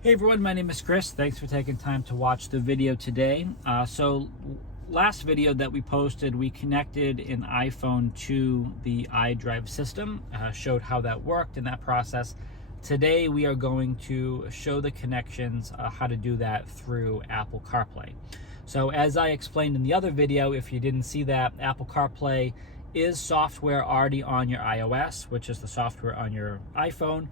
Hey everyone, my name is Chris. Thanks for taking time to watch the video today. Last video that we posted, we connected an iPhone to the iDrive system, showed how that worked in that process. Today we are going to show the connections, how to do that through Apple CarPlay. So as I explained in the other video, if you didn't see that, Apple CarPlay is software already on your iOS, which is the software on your iPhone.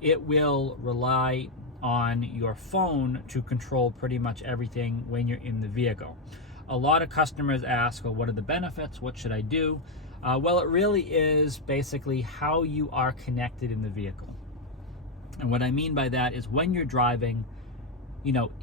It will rely on your phone to control pretty much everything when you're in the vehicle. A lot of customers ask, well, what are the benefits? What should I do? Well, it really is basically how you are connected in the vehicle. And what I mean by that is when you're driving,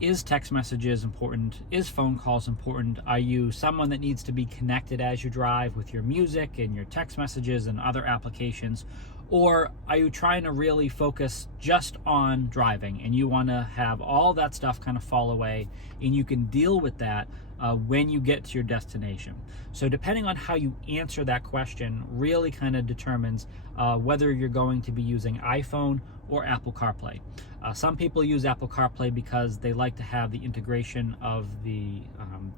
is text messages important? Is phone calls important? Are you someone that needs to be connected as you drive with your music and your text messages and other applications? Or are you trying to really focus just on driving and you want to have all that stuff kind of fall away and you can deal with that when you get to your destination? So depending on how you answer that question really kind of determines whether you're going to be using iPhone or Apple CarPlay. Some people use Apple CarPlay because they like to have the integration of the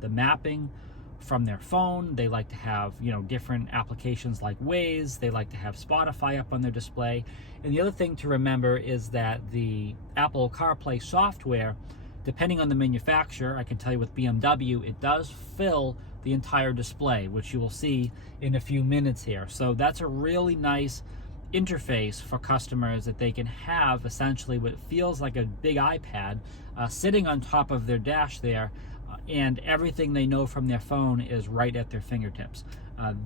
mapping from their phone. They like to have different applications like Waze. They like to have Spotify up on their display. And the other thing to remember is that the Apple CarPlay software, depending on the manufacturer, I can tell you with BMW, it does fill the entire display, which you will see in a few minutes here. So that's a really nice interface for customers that they can have essentially what feels like a big iPad sitting on top of their dash there, and everything they know from their phone is right at their fingertips.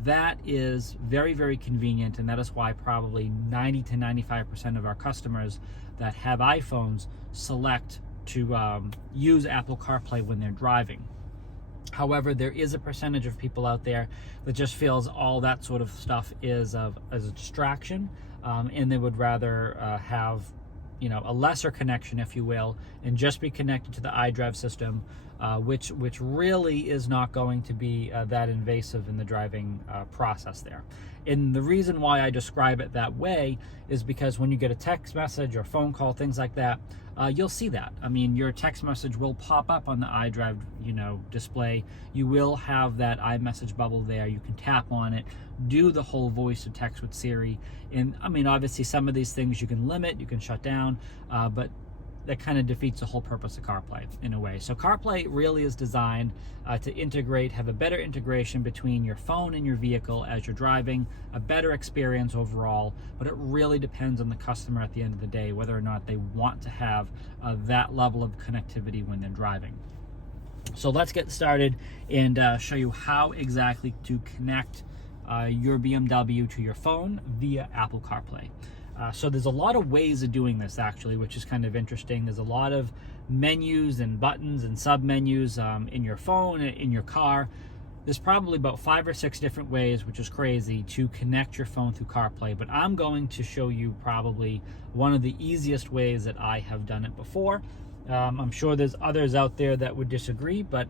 That is very, very convenient, and that is why probably 90 to 95% of our customers that have iPhones select to use Apple CarPlay when they're driving. However, there is a percentage of people out there that just feels all that sort of stuff is as a distraction, and they would rather have a lesser connection, if you will, and just be connected to the iDrive system, which really is not going to be that invasive in the driving process there. And the reason why I describe it that way is because when you get a text message or phone call, things like that, you'll see that. I mean, your text message will pop up on the iDrive, display. You will have that iMessage bubble there. You can tap on it, do the whole voice to text with Siri. And I mean, obviously some of these things you can limit, you can shut down, but that kind of defeats the whole purpose of CarPlay in a way. So CarPlay really is designed to integrate, have a better integration between your phone and your vehicle as you're driving, a better experience overall, but it really depends on the customer at the end of the day, whether or not they want to have that level of connectivity when they're driving. So let's get started and show you how exactly to connect your BMW to your phone via Apple CarPlay. So there's a lot of ways of doing this actually, which is kind of interesting. There's a lot of menus and buttons and sub-menus in your phone, in your car. There's probably about 5 or 6 different ways, which is crazy, to connect your phone through CarPlay. But I'm going to show you probably one of the easiest ways that I have done it before. I'm sure there's others out there that would disagree, but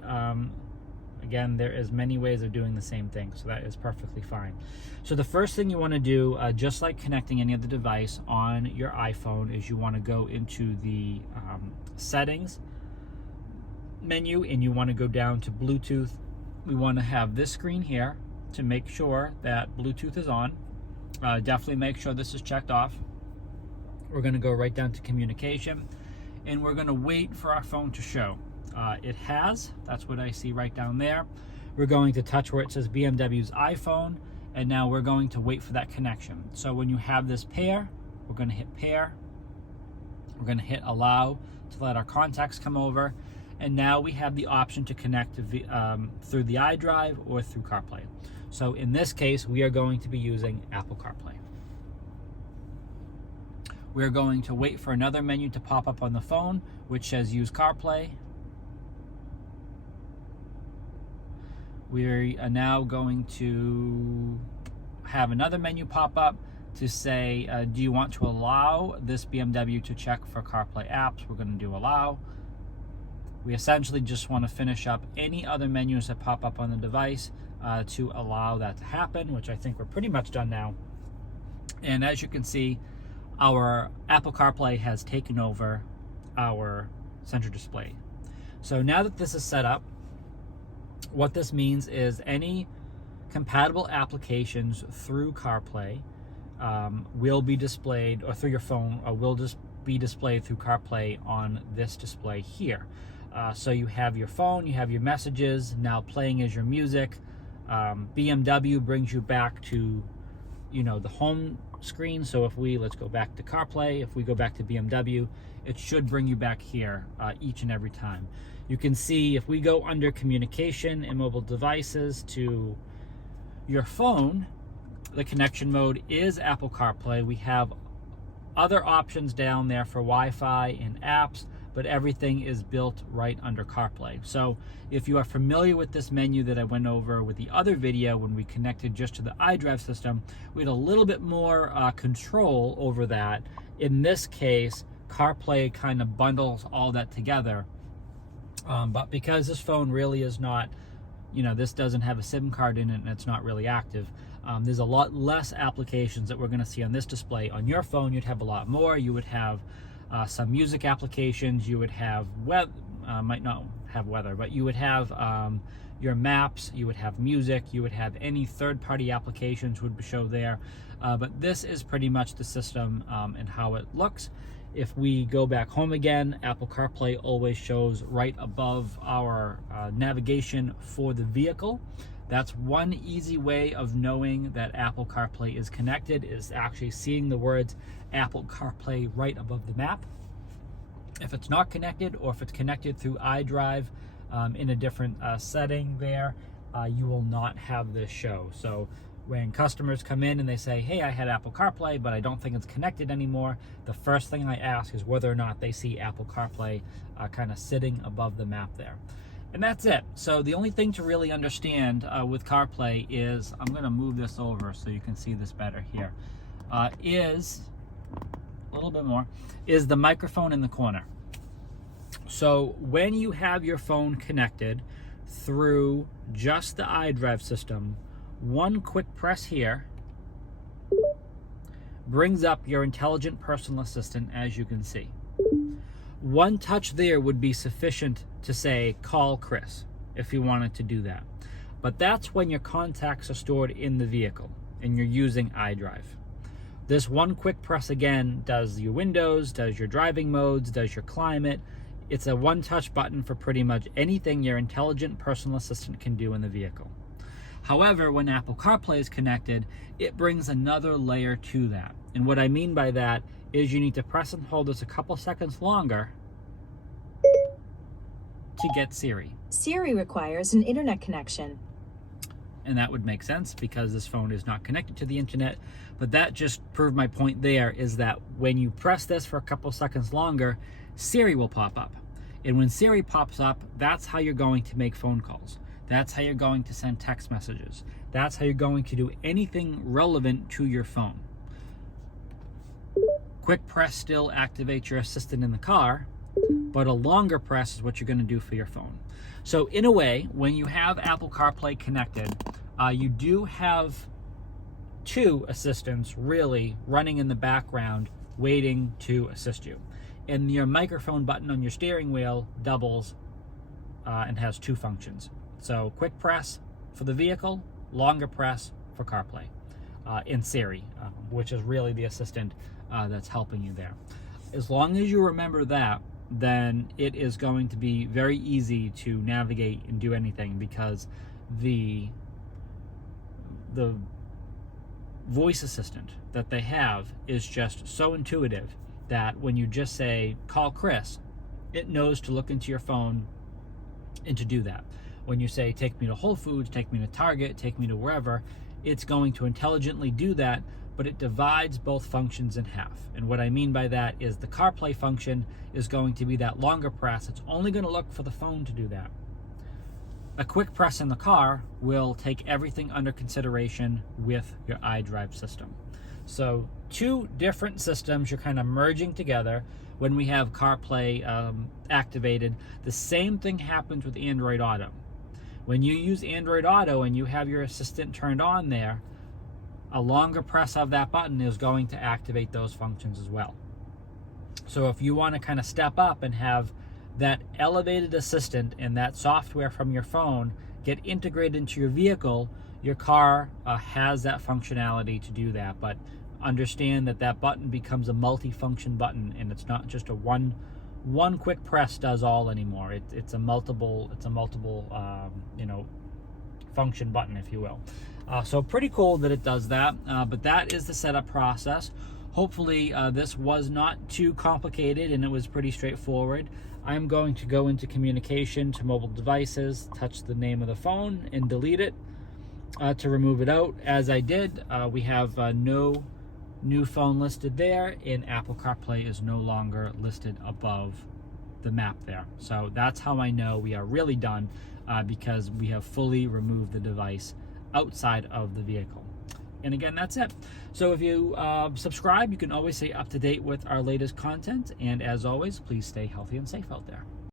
again, there is many ways of doing the same thing, so that is perfectly fine. So the first thing you want to do, just like connecting any other device on your iPhone, is you want to go into the settings menu and you want to go down to Bluetooth. We want to have this screen here to make sure that Bluetooth is on. Definitely make sure this is checked off. We're going to go right down to communication and we're going to wait for our phone to show. It has, that's what I see right down there. We're going to touch where it says BMW's iPhone, and now we're going to wait for that connection. So when you have this pair, we're going to hit pair. We're going to hit allow to let our contacts come over, and now we have the option to connect to through the iDrive or through CarPlay. So in this case, we are going to be using Apple CarPlay. We're going to wait for another menu to pop up on the phone, which says use CarPlay. We are now going to have another menu pop up to say, do you want to allow this BMW to check for CarPlay apps? We're going to do allow. We essentially just want to finish up any other menus that pop up on the device to allow that to happen, which I think we're pretty much done now. And as you can see, our Apple CarPlay has taken over our center display. So now that this is set up, what this means is any compatible applications through CarPlay will be displayed, or through your phone, or will just be displayed through CarPlay on this display here. So you have your phone, you have your messages now playing as your music. BMW brings you back to, the home screen. So if let's go back to CarPlay, if we go back to BMW, it should bring you back here each and every time. You can see if we go under communication and mobile devices to your phone, the connection mode is Apple CarPlay. We have other options down there for Wi-Fi and apps, but everything is built right under CarPlay. So if you are familiar with this menu that I went over with the other video when we connected just to the iDrive system, we had a little bit more control over that. In this case, CarPlay kind of bundles all that together. But because this phone really is not, this doesn't have a SIM card in it and it's not really active, there's a lot less applications that we're going to see on this display. On your phone, you'd have a lot more. You would have some music applications. You would have might not have weather, but you would have your maps. You would have music. You would have any third-party applications would show there. But this is pretty much the system and how it looks. If we go back home again, Apple CarPlay always shows right above our navigation for the vehicle. That's one easy way of knowing that Apple CarPlay is connected, is actually seeing the words Apple CarPlay right above the map. If it's not connected, or if it's connected through iDrive in a different setting there, you will not have this show. So when customers come in and they say, hey, I had Apple CarPlay, but I don't think it's connected anymore, the first thing I ask is whether or not they see Apple CarPlay kind of sitting above the map there. And that's it. So the only thing to really understand with CarPlay is, I'm going to move this over so you can see this better here, is a little bit more, is the microphone in the corner. So when you have your phone connected through just the iDrive system, one quick press here brings up your intelligent personal assistant, as you can see. One touch there would be sufficient to say, call Chris, if you wanted to do that. But that's when your contacts are stored in the vehicle and you're using iDrive. This one quick press again does your windows, does your driving modes, does your climate. It's a one-touch button for pretty much anything your intelligent personal assistant can do in the vehicle. However, when Apple CarPlay is connected, it brings another layer to that. And what I mean by that is you need to press and hold this a couple seconds longer to get Siri. Siri requires an internet connection. And that would make sense because this phone is not connected to the internet. But that just proved my point there, is that when you press this for a couple seconds longer, Siri will pop up. And when Siri pops up, that's how you're going to make phone calls. That's how you're going to send text messages. That's how you're going to do anything relevant to your phone. Quick press still activates your assistant in the car, but a longer press is what you're going to do for your phone. So in a way, when you have Apple CarPlay connected, you do have two assistants really running in the background waiting to assist you. And your microphone button on your steering wheel doubles and has two functions. So quick press for the vehicle, longer press for CarPlay in Siri, which is really the assistant that's helping you there. As long as you remember that, then it is going to be very easy to navigate and do anything, because the voice assistant that they have is just so intuitive that when you just say, call Chris, it knows to look into your phone and to do that. When you say, take me to Whole Foods, take me to Target, take me to wherever, it's going to intelligently do that, but it divides both functions in half. And what I mean by that is the CarPlay function is going to be that longer press. It's only going to look for the phone to do that. A quick press in the car will take everything under consideration with your iDrive system. So two different systems you're kind of merging together when we have CarPlay activated. The same thing happens with Android Auto. When you use Android Auto and you have your assistant turned on there, a longer press of that button is going to activate those functions as well. So if you want to kind of step up and have that elevated assistant and that software from your phone get integrated into your vehicle, your car has that functionality to do that. But understand that that button becomes a multi-function button, and it's not just a one quick press does all anymore. It's a multiple function button, if you will. So pretty cool that it does that. But that is the setup process. Hopefully this was not too complicated and it was pretty straightforward. I'm going to go into communication to mobile devices, touch the name of the phone and delete it to remove it out. As I did, we have no new phone listed there, and Apple CarPlay is no longer listed above the map there. So that's how I know we are really done, because we have fully removed the device outside of the vehicle. And again, that's it. So if you subscribe, you can always stay up to date with our latest content. And as always, please stay healthy and safe out there.